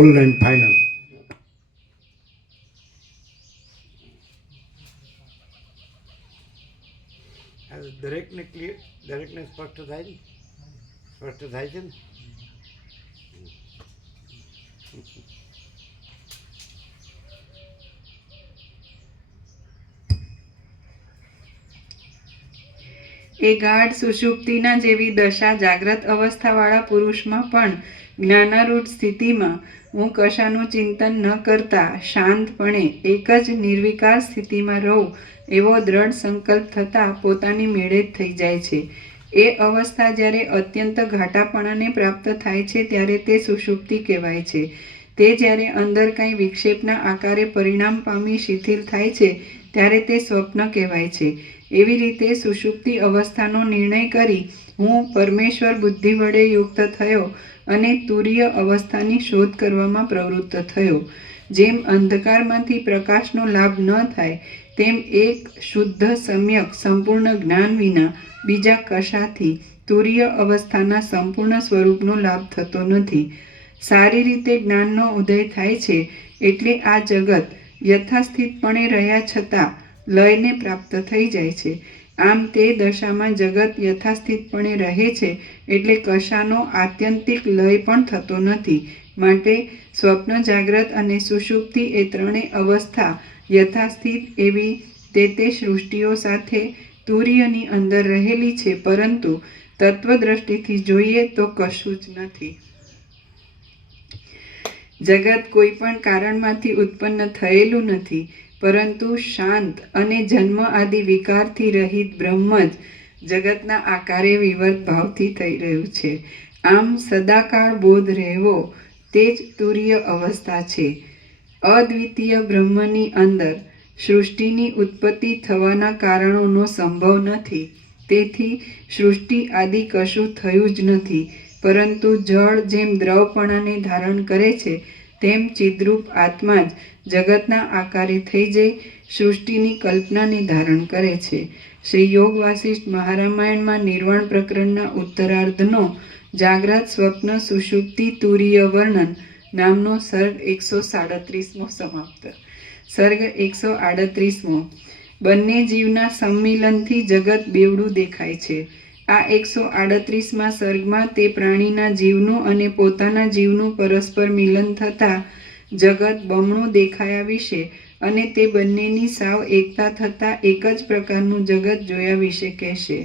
full and final. દરેકને clear, દરેકને સ્પષ્ટ થાય ને, સ્પષ્ટ થાય છે ને. એ ગાઢ સુષુપ્તિના જેવી દશા જાગ્રત અવસ્થાવાળા પુરુષમાં પણ જ્ઞાનારૂઢ સ્થિતિમાં હું કશાનું ચિંતન ન કરતા શાંતપણે એક જ નિર્વિકાર સ્થિતિમાં રહું એવો દ્રઢ સંકલ્પ થતાં પોતાની મેળે જ થઈ જાય છે. એ અવસ્થા જ્યારે અત્યંત ઘાટાપણાને પ્રાપ્ત થાય છે ત્યારે તે સુષુપ્તિ કહેવાય છે. તે જ્યારે અંદર કંઈ વિક્ષેપના આકારે પરિણામ પામી શિથિલ થાય છે ત્યારે તે સ્વપ્ન કહેવાય છે. એવી રીતે સુષુપ્તિ અવસ્થાનો નિર્ણય કરી હું પરમેશ્વર બુદ્ધિ વડે યુક્ત થયો અને તુરીય અવસ્થાની શોધ કરવામાં પ્રવૃત્ત થયો. જેમ અંધકારમાંથી પ્રકાશનો લાભ ન થાય તેમ એક શુદ્ધ સમ્યક સંપૂર્ણ જ્ઞાન વિના બીજા કશાથી તુરીય અવસ્થાના સંપૂર્ણ સ્વરૂપનો લાભ થતો નથી. સારી રીતે જ્ઞાનનો ઉદય થાય છે એટલે આ જગત યથાસ્થિતપણે રહ્યા છતાં લયને પ્રાપ્ત થઈ જાય છે. આમ તે દશામાં જગત યથાસ્થિતપણે રહે છે એટલે કશાનો આત્યંતિક લય પણ થતો નથી. માટે સ્વપ્ન, જાગ્રત અને સુષુપ્તિ એ ત્રણેય અવસ્થા યથાસ્થિત એવી તે સૃષ્ટિઓ સાથે તુર્યની અંદર રહેલી છે, પરંતુ તત્વદ્રષ્ટિથી જોઈએ તો કશું જ નથી. જગત કોઈ પણ કારણમાંથી ઉત્પન્ન થયેલું નથી, પરંતુ શાંત અને જન્મ આદિ વિકારથી રહિત બ્રહ્મ જ જગતના આકારે વિવર્ત ભાવથી થઈ રહ્યું છે. આમ સદાકાળ બોધ રહેવો તે જ તુર્ય અવસ્થા છે. અદ્વિતીય બ્રહ્મની અંદર સૃષ્ટિની ઉત્પત્તિ થવાના કારણોનો સંભવ નથી. તેથી સૃષ્ટિ આદિ કશું થયું જ નથી, પરંતુ જળ જેમ દ્રવપણાને ધારણ કરે છે તેમ ચિદ્રૂપ આત્મા જ જગતના આકારે થઈ જઈ સૃષ્ટિની કલ્પનાને ધારણ કરે છે. શ્રી યોગ વાસિષ્ઠ મહારામાયણમાં નિર્વાણ પ્રકરણના ઉત્તરાર્ધનો જાગ્રત, સ્વપ્ન, સુષુપ્તિ, તુરીય વર્ણન નામનો સર્ગ 137મો સમાપ્ત. સર્ગ 138મો. બંને જીવના સંમિલનથી જગત બેવડું દેખાય છે. આ 138મા સર્ગમાં તે પ્રાણીના જીવનું અને પોતાના જીવનું પરસ્પર મિલન થતાં જગત બમણું દેખાયા વિશે અને તે બંનેની સાવ એકતા થતાં એક જ પ્રકારનું જગત જોયા વિશે કહેશે.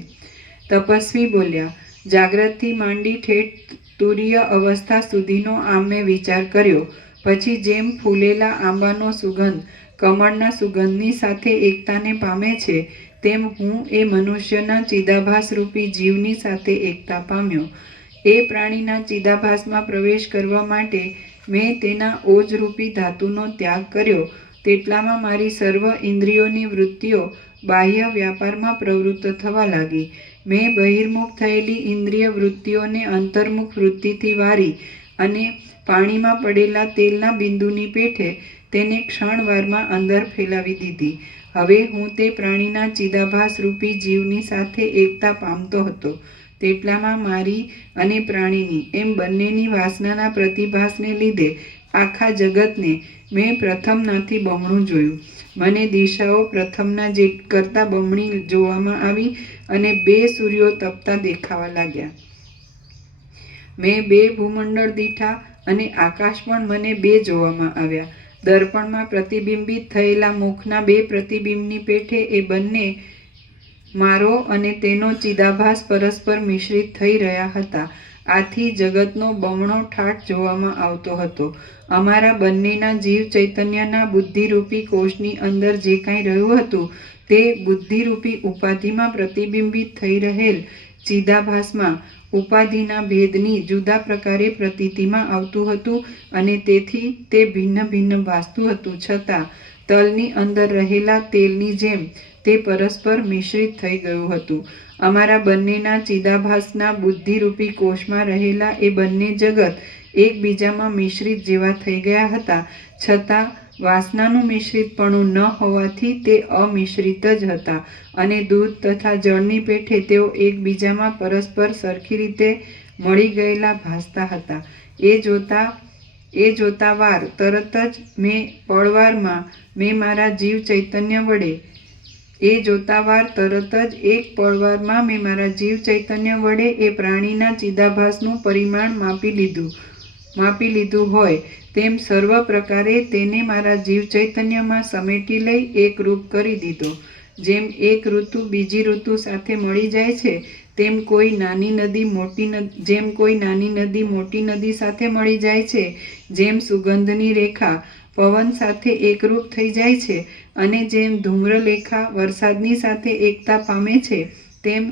તપસ્વી બોલ્યા, જાગ્રતથી માંડી ઠેઠ તુરીય અવસ્થા સુધીનો આમ મેં વિચાર કર્યો. પછી જેમ ફૂલેલા આંબાનો સુગંધ કમળના સુગંધની સાથે એકતાને પામે છે તેમ હું એ મનુષ્યના ચિદાભાસરૂપી જીવની સાથે એકતા પામ્યો. એ પ્રાણીના ચિદાભાસમાં પ્રવેશ કરવા માટે મેં તેના ઓજરૂપી ધાતુનો ત્યાગ કર્યો. તેટલામાં મારી સર્વ ઇન્દ્રિયોની વૃત્તિઓ બાહ્ય વ્યાપારમાં પ્રવૃત્ત થવા લાગી. મેં બહિર્મુખ થયેલી ઇન્દ્રિય વૃત્તિઓને અંતર્મુખ વૃત્તિથી વારી અને પાણીમાં પડેલા તેલના બિંદુની પેઠે તેને ક્ષણવારમાં અંદર ફેલાવી દીધી. હવે હું તે પ્રાણીના ચિદાભાસરૂપી જીવની સાથે એકતા પામતો હતો. તેટલામાં મારી અને પ્રાણીની એમ બંનેની વાસનાના પ્રતિભાસને લીધે આખા જગતને મેં પ્રથમનાથી બમણું જોયું. મને દિશાઓ પ્રથમના જે કરતાં બમણી જોવામાં આવી અને 2 સૂર્યો તપતા દેખાવા લાગ્યા. મેં 2 ભૂમંડળ દીઠા અને આકાશ પણ મને 2 જોવામાં આવ્યા. દર્પણમાં પ્રતિબિંબિત થયેલા મુખના 2 પ્રતિબિંબની પેઠે એ બંને મારો અને તેનો ચિદાભાસ પરસ્પર મિશ્રિત થઈ રહ્યા હતા. આથી જગતનો બમણો ઠાઠ જોવામાં આવતો હતો. અમારા બંનેના જીવ ચૈતન્યના બુદ્ધિરૂપી કોષની અંદર જે કાંઈ રહ્યું હતું તે બુદ્ધિરૂપી ઉપાધિમાં પ્રતિબિંબિત થઈ રહેલ ચિદાભાસમાં ઉપાધિના ભેદની જુદા પ્રકારે પ્રતીતિમાં આવતું હતું અને તેથી તે ભિન્ન ભિન્ન ભાસતું હતું. છતાં તલની અંદર રહેલા તેલની જેમ તે પરસ્પર મિશ્રિત થઈ ગયું હતું. અમારા બંનેના ચિદાભાસના બુદ્ધિરૂપી કોષમાં રહેલા એ બંને જગત એકબીજામાં મિશ્રિત જેવા થઈ ગયા હતા. છતાં વાસનાનું મિશ્રિતપણું ન હોવાથી તે અમિશ્રિત જ હતા અને દૂધ તથા જળની પેઠે તેઓ એકબીજામાં પરસ્પર સરખી રીતે મળી ગયેલા ભાસતા હતા. એ જોતા એ જોતા વાર તરત જ મેં મારા જીવ ચૈતન્ય વડે એક પળવારમાં મેં મારા જીવ ચૈતન્ય વડે એ પ્રાણીના ચિદાભાસનું પરિમાણ માપી લીધું હોય તેમ સર્વ પ્રકારે તેને મારા જીવ ચૈતન્યમાં સમેટી લઈ એક રૂપ કરી દીધો. જેમ એક ઋતુ બીજી ઋતુ સાથે મળી જાય છે તેમ કોઈ નાની નદી મોટી નદી સાથે મળી જાય છે, જેમ સુગંધની રેખા પવન સાથે એકરૂપ થઈ જાય છે અને જેમ ધૂમ્રલેખા વરસાદની સાથે એકતા પામે છે, તેમ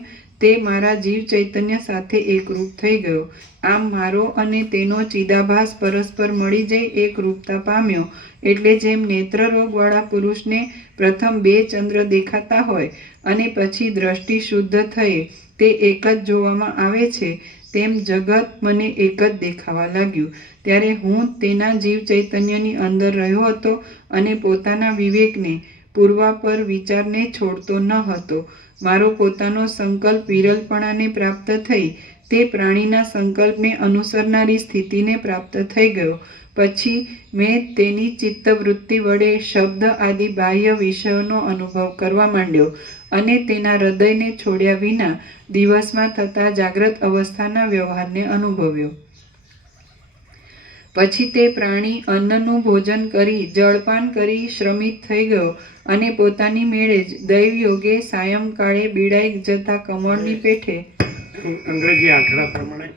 તે મારા જીવ ચૈતન્ય સાથે એકરૂપ થઈ ગયો. આમ મારો અને તેનો ચિદાભાસ પરસ્પર મળી જઈ એકરૂપતા પામ્યો. એટલે જેમ નેત્રરોગવાળા પુરુષને પ્રથમ 2 ચંદ્ર દેખાતા હોય અને પછી દ્રષ્ટિ શુદ્ધ થઈ તે એક જ જોવામાં આવે છે, તેમ જગત મને એક જ દેખાવા લાગ્યું. ત્યારે હું તેના જીવ ચૈતન્યની અંદર રહ્યો હતો અને પોતાના વિવેકને પૂર્વાપર વિચારને છોડતો ન હતો. મારો પોતાનો સંકલ્પ વિરલપણાને પ્રાપ્ત થઈ તે પ્રાણીના સંકલ્પને અનુસરનારી સ્થિતિને પ્રાપ્ત થઈ ગયો. પછી મેં તેની ચિત્તવૃત્તિ વડે શબ્દ આદિ બાહ્ય વિષયોનો અનુભવ કરવા માંડ્યો અને તેના હૃદયને છોડ્યા વિના દિવસમાં થતા જાગ્રત અવસ્થાના વ્યવહારને અનુભવ્યો. પછી તે પ્રાણી અન્નનું ભોજન કરી જળપાન કરી શ્રમિત થઈ ગયો અને પોતાની મેળે જ દૈવયોગે સાયંકાળે બીડાઈ જતા કમળની પેઠે અંગ્રેજી આંકડા પ્રમાણે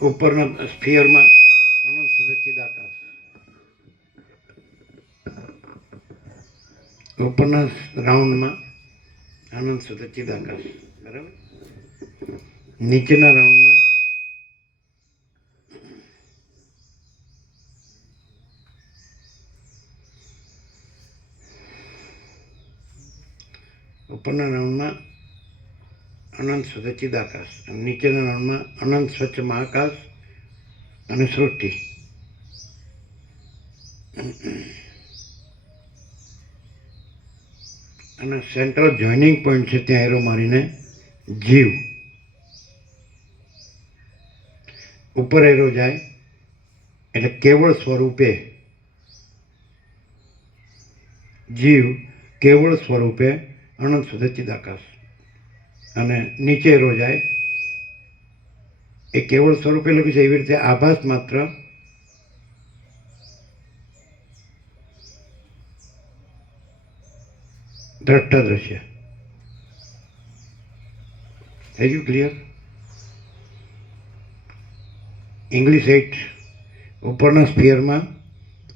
ઉપરના સ્ફિયરમાં અનંત સુધી ચિદાકાશ, ઉપરના રાઉન્ડમાં અનંત સુધી ચિદાકાશ, બરાબર. નીચેના રાઉન્ડમાં ઉપરના રાઉન્ડમાં અનંત સુધી ચિદાકાશ અને નીચેના રાઉન્ડમાં અનંત સ્વચ્છ મહાકાશ અને સૃષ્ટિ. અને સેન્ટ્રલ જોઈનિંગ પોઈન્ટ છે ત્યાં એરો મારીને જીવ ઉપર એરો જાય એટલે કેવળ સ્વરૂપે જીવ કેવળ સ્વરૂપે અનંત સુધી ચિદાકાશ, અને નીચે એરો જાય એ કેવળ સ્વરૂપે લખ્યું છે એવી રીતે આભાસ માત્ર દ્રષ્ટા દ્રશ્ય. થઈ ગયું ક્લિયર? ઇંગ્લિશ 8 ઉપરના સ્ફિયરમાં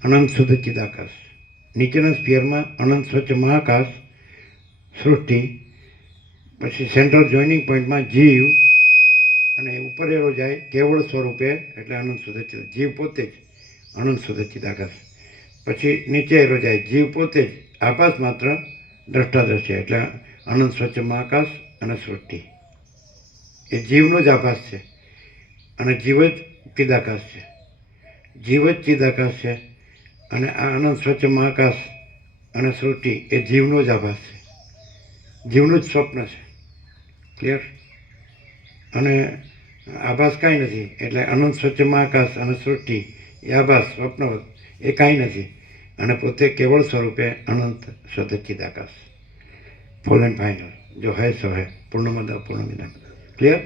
અનંત શુદ્ધ ચિદાકાશ, નીચેના સ્ફિયરમાં અનંત સ્વચ્છ મહાકાશ સૃષ્ટિ, પછી સેન્ટ્રલ જોઈનિંગ પોઈન્ટમાં જીવ અને ઉપર એરો જાય કેવળ સ્વરૂપે એટલે અનંત શુદ્ધ ચિદાકાશ, જીવ પોતે જ અનંત શુદ્ધ ચિદાકાશ. પછી નીચે એરો જાય જીવ પોતે જ આભાસ માત્ર દ્રષ્ટા દ્રશ્ય એટલે અનંત સ્વચ્છ મહાકાશ અને સૃષ્ટિ. એ જીવનો જ આભાસ છે અને જીવ જ ચિદાકાશ છે, જીવ જ ચિદાકાશ છે અને આ અનંત સ્વચ્છ મહાકાશ અને સૃષ્ટિ એ જીવનો જ આભાસ છે, જીવનું જ સ્વપ્ન છે. ક્લિયર? અને આભાસ કાંઈ નથી એટલે અનંત સ્વચ્છ મહાકાશ અને સૃષ્ટિ એ આભાસ સ્વપ્ન એ કાંઈ નથી અને પોતે કેવળ સ્વરૂપે અનંત શુદ્ધ ચિદાકાશ. ફૂલ એન્ડ ફાઇનલ જો હૈ સો હૈ, પૂર્ણમદ પૂર્ણમિદં. ક્લિયર?